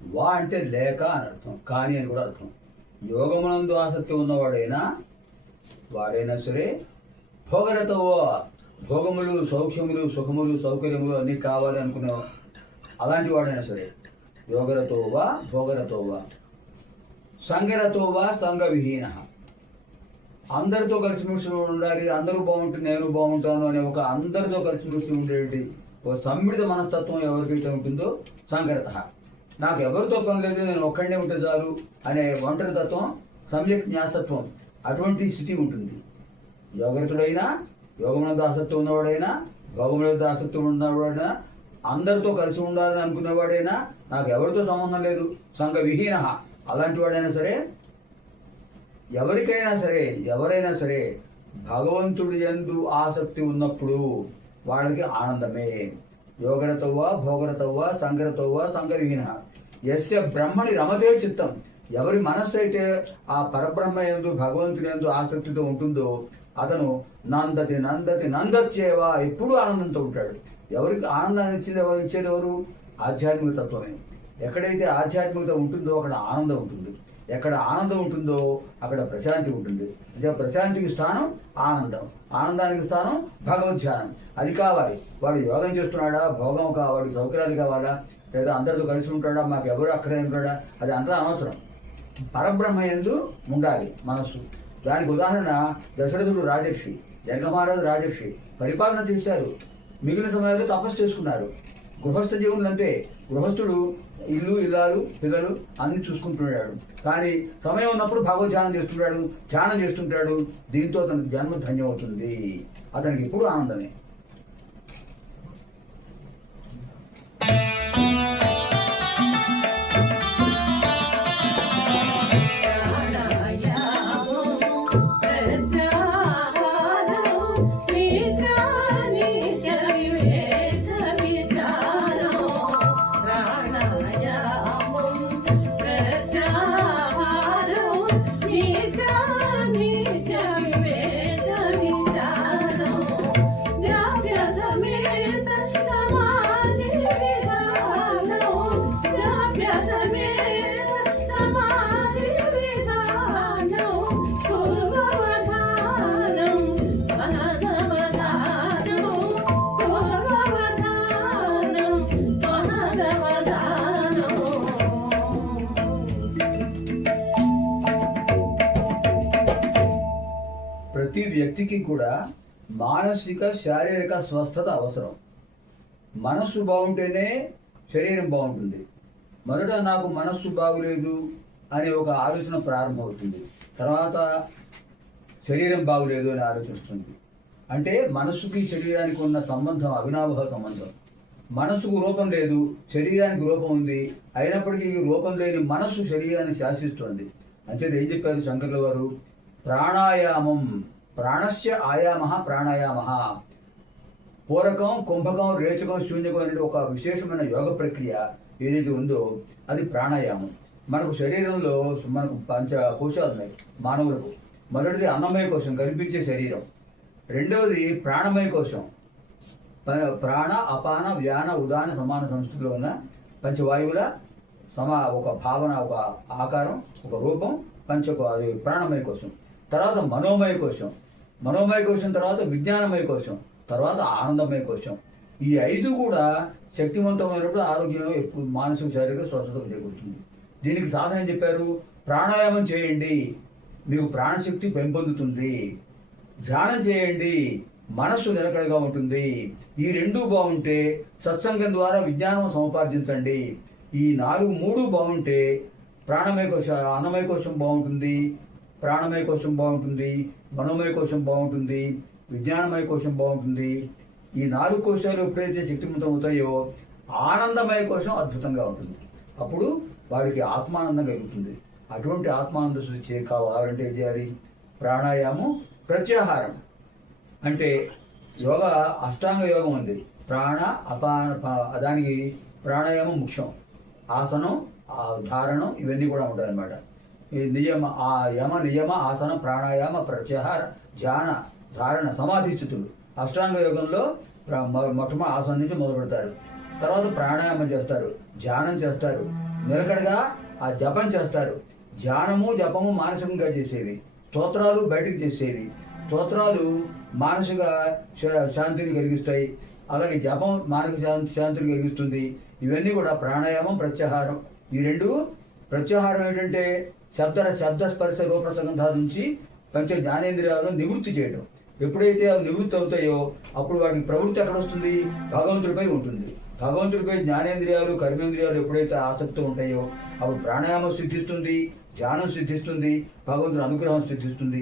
వా అంటే లేక అని అర్థం. కానీ అని కూడా అర్థం. యోగమునందు ఆసక్తి ఉన్నవాడైనా వాడైనా సరే భోగరతో వా భోగములు సౌఖ్యములు సుఖములు సౌకర్యములు అన్నీ కావాలి అనుకునే అలాంటి వాడైనా సరే యోగరతో వా భోగరతో వా. వా అందరితో కలిసిమెలిసి ఉండాలి అందరూ బాగుంటే నేను బాగుంటాను అనే ఒక అందరితో కలిసిమెలిసి ఉండేటి ఒక సమ్మిళిత మనస్తత్వం ఎవరికైతే ఉంటుందో సంగరత నాకు ఎవరితో పని లేదు నేను ఒక్కడే ఉంటే చాలు అనే ఒంటరి తత్వం సమ్యక్ న్యాసత్వం అటువంటి స్థితి ఉంటుంది. యోగరతుడైనా యోగమునందు ఆసక్తి ఉన్నవాడైనా భోగములందు ఆసక్తి ఉన్నవాడైనా అందరితో కలిసి ఉండాలని అనుకునేవాడైనా నాకు ఎవరితో సంబంధం లేదు. సంఘ విహీన అలాంటి వాడైనా సరే ఎవరికైనా సరే ఎవరైనా సరే భగవంతుడి ఎందు ఆసక్తి ఉన్నప్పుడు వాళ్ళకి ఆనందమే. యోగరతవ్వా భోగరతవ్వా సంగరతవ్వా సంగవిహీన యస్య బ్రహ్మని రమతే చిత్తం ఎవరి మనస్సు అయితే ఆ పరబ్రహ్మ ఎందు భగవంతుని ఎందు ఆసక్తితో ఉంటుందో అతను నందతి నందతి నందచ్చేవా ఎప్పుడూ ఆనందంతో ఉంటాడు. ఎవరికి ఆనందాన్ని ఇచ్చేది ఎవరు ఇచ్చేది ఎవరు? ఆధ్యాత్మిక తత్వమే. ఎక్కడైతే ఆధ్యాత్మికత ఉంటుందో అక్కడ ఆనందం ఉంటుంది. ఎక్కడ ఆనందం ఉంటుందో అక్కడ ప్రశాంతి ఉంటుంది. అంటే ప్రశాంతికి స్థానం ఆనందం. ఆనందానికి స్థానం భగవద్ ధ్యానం. అది కావాలి. వాడు యోగం చేస్తున్నాడా? భోగం కావాలి. సౌకర్యాలు కావాలా? లేదా అందరితో కలిసి ఉంటాడా? మాకు ఎవరు అక్కడే ఉంటాడా అది అంతా అనవసరం. పరబ్రహ్మ ఎందు ఉండాలి మనస్సు. దానికి ఉదాహరణ దశరథుడు రాజర్షి జనకమహారాజు రాజర్షి పరిపాలన చేశారు. మిగిలిన సమయాల్లో తపస్సు చేసుకున్నారు. గృహస్థ జీవులు అంటే గృహస్థుడు ఇల్లు ఇల్లాలు పిల్లలు అన్ని చూసుకుంటున్నాడు. కానీ సమయం ఉన్నప్పుడు భగవద్ధ్యానం చేస్తుంటాడు ధ్యానం చేస్తుంటాడు. దీంతో అతనికి జన్మ ధన్యమవుతుంది. అతనికి ఎప్పుడు ఆనందమే. ప్రతి వ్యక్తికి కూడా మానసిక శారీరక స్వస్థత అవసరం. మనస్సు బాగుంటేనే శరీరం బాగుంటుంది. మొదట నాకు మనస్సు బాగులేదు అనే ఒక ఆలోచన ప్రారంభమవుతుంది. తర్వాత శరీరం బాగులేదు అని ఆలోచిస్తుంది అంటే మనస్సుకి శరీరానికి ఉన్న సంబంధం అవినాభావ సంబంధం. మనస్సుకు రూపం లేదు శరీరానికి రూపం ఉంది. అయినప్పటికీ ఈ రూపం లేని మనస్సు శరీరాన్ని శాసిస్తుంది. అంచేది ఏం చెప్పారు శంకర్ల వారు? ప్రాణాయామం. ప్రాణశ్చ ఆయామ ప్రాణాయామ పూరకం కుంభకం రేచకం శూన్యకం అనే ఒక విశేషమైన యోగ ప్రక్రియ. ఏదైతే ఉందో అది ప్రాణాయామం. మనకు శరీరంలో మనకు పంచ కోశాలు ఉన్నాయి మానవులకు. మొదటిది అన్నమయ కోశం కనిపించే శరీరం. రెండవది ప్రాణమయ కోశం. ప్రాణ అపాన వ్యాన ఉదాన సమాన సంస్థలో ఉన్న పంచవాయువుల సమా ఒక భావన ఒక ఆకారం ఒక రూపం పంచ అది ప్రాణమయ కోసం తర్వాత మనోమయ కోసం మనోమయ కోశం తర్వాత విజ్ఞానమయ కోశం తర్వాత ఆనందమయ కోశం. ఈ ఐదు కూడా శక్తివంతమైనప్పుడు ఆరోగ్యం ఎప్పుడు మానసిక శారీరక స్వస్థత చేకూరుతుంది. దీనికి సాధన చెప్పారు? ప్రాణాయామం చేయండి మీకు ప్రాణశక్తి పెంపొందుతుంది. ధ్యానం చేయండి మనస్సు నిలకడగా ఉంటుంది. ఈ రెండు బాగుంటే సత్సంగం ద్వారా విజ్ఞానం సముపార్జించండి. ఈ నాలుగు మూడు బాగుంటే ప్రాణమయ కోశ అన్నమయ కోశం బాగుంటుంది. ప్రాణమయ కోశం బాగుంటుంది మనోమయ కోశం బాగుంటుంది విజ్ఞానమయ కోశం బాగుంటుంది. ఈ నాలుగు కోశాలు ఎప్పుడైతే శక్తివంతం అవుతాయో ఆనందమయ కోశం అద్భుతంగా ఉంటుంది. అప్పుడు వారికి ఆత్మానందం కలుగుతుంది. అటువంటి ఆత్మానంద శుద్ధి కావాలంటే ఏం చేయాలి? ప్రాణాయామం ప్రత్యాహారం. అంటే యోగ అష్టాంగ యోగం ఉంది. ప్రాణ అపాన దానికి ప్రాణాయామం ముఖ్యం. ఆసనం ధారణం ఇవన్నీ కూడా ఉంటాయి అన్నమాట నియమ ఆ యమ నియమ ఆసన ప్రాణాయామ ప్రత్యాహార ధ్యాన ధారణ సమాధి స్థితులు. అష్టాంగ యోగంలో మొట్టమ ఆసనం నుంచి మొదలు పెడతారు తర్వాత ప్రాణాయామం చేస్తారు. ధ్యానం చేస్తారు. నిలకడగా ఆ జపం చేస్తారు. ధ్యానము జపము మానసికంగా చేసేవి. స్తోత్రాలు బయటకు చేసేవి. స్తోత్రాలు మానసిక శాంతిని కలిగిస్తాయి. అలాగే జపం మానసిక శాంతి శాంతిని కలిగిస్తుంది. ఇవన్నీ కూడా ప్రాణాయామం ప్రత్యాహారం. ఈ రెండు ప్రత్యాహారం ఏంటంటే శబ్ద శబ్ద స్పర్శ రూపసంగంధాల నుంచి పంచ జ్ఞానేంద్రియాలను నివృత్తి చేయడం. ఎప్పుడైతే అవి నివృత్తి అవుతాయో అప్పుడు వాటికి ప్రవృత్తి ఎక్కడ వస్తుంది? భగవంతుడిపై ఉంటుంది. భగవంతుడిపై జ్ఞానేంద్రియాలు కర్మేంద్రియాలు ఎప్పుడైతే ఆసక్తి ఉంటాయో అప్పుడు ప్రాణాయామం సిద్ధిస్తుంది ధ్యానం సిద్ధిస్తుంది భగవంతుడు అనుగ్రహం సిద్ధిస్తుంది.